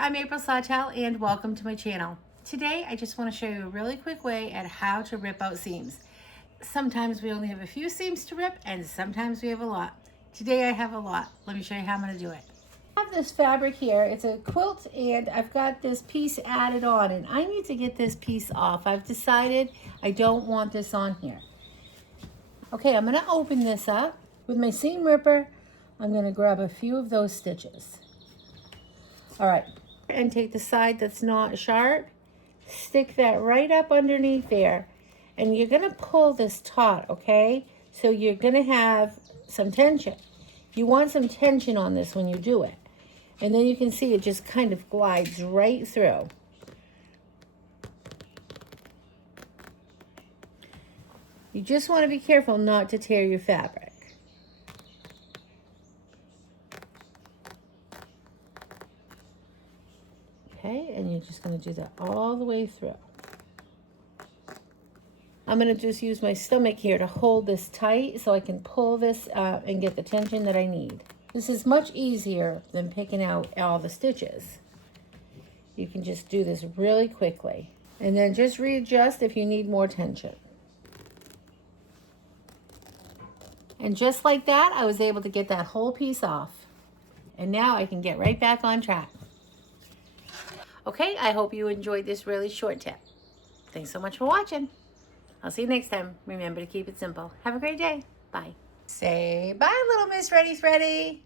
I'm April Sawtelle and welcome to my channel. Today I just want to show you a really quick way at how to rip out seams. Sometimes we only have a few seams to rip and sometimes we have a lot. Today I have a lot. Let me show you how I'm going to do it. I have this fabric here. It's a quilt and I've got this piece added on and I need to get this piece off. I've decided I don't want this on here. Okay, I'm going to open this up with my seam ripper. I'm going to grab a few of those stitches. All right, and take the side that's not sharp, stick that right up underneath there, and you're gonna pull this taut, okay? So you're gonna have some tension. You want some tension on this when you do it. And then you can see it just kind of glides right through. You just wanna be careful not to tear your fabric. Okay, and you're just going to do that all the way through. I'm going to just use my stomach here to hold this tight so I can pull this and get the tension that I need. This is much easier than picking out all the stitches. You can just do this really quickly. And then just readjust if you need more tension. And just like that, I was able to get that whole piece off. And now I can get right back on track. Okay, I hope you enjoyed this really short tip. Thanks so much for watching. I'll see you next time. Remember to keep it simple. Have a great day. Bye. Say bye, little Miss Ready Thready.